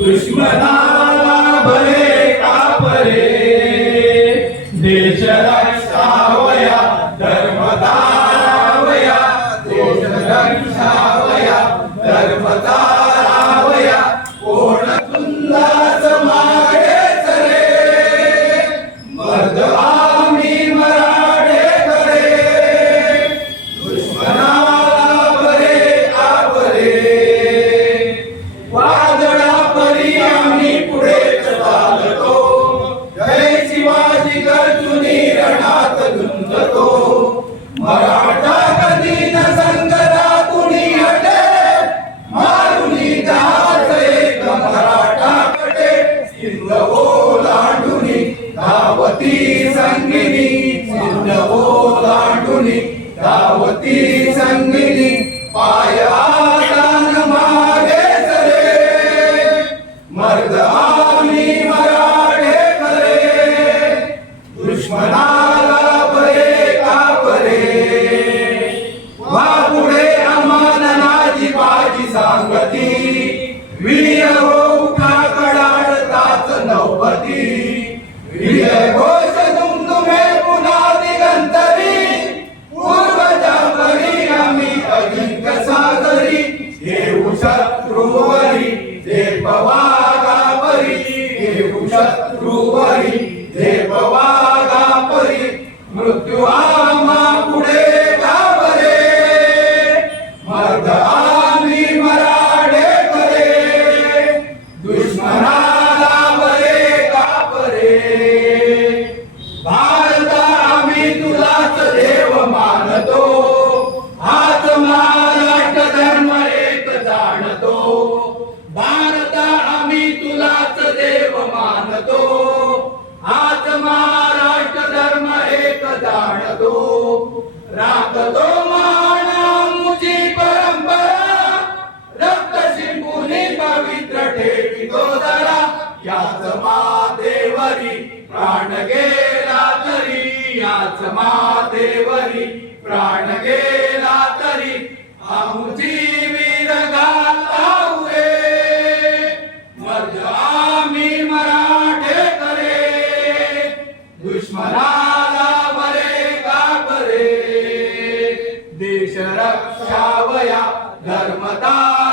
दुश्मनाला भरे धावती संगिनी सिद्ध ओलांडुनी धावती संगिनी पाया Bauá. याच मातेवरी प्राण गेला तरी याच मातेवरी प्राण गेला तरी आमची वीर गातावे मर्ज आम्ही मराठे करे दुश्मनाला बरे का करे देश रक्षावया धर्मता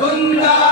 গুন্ডা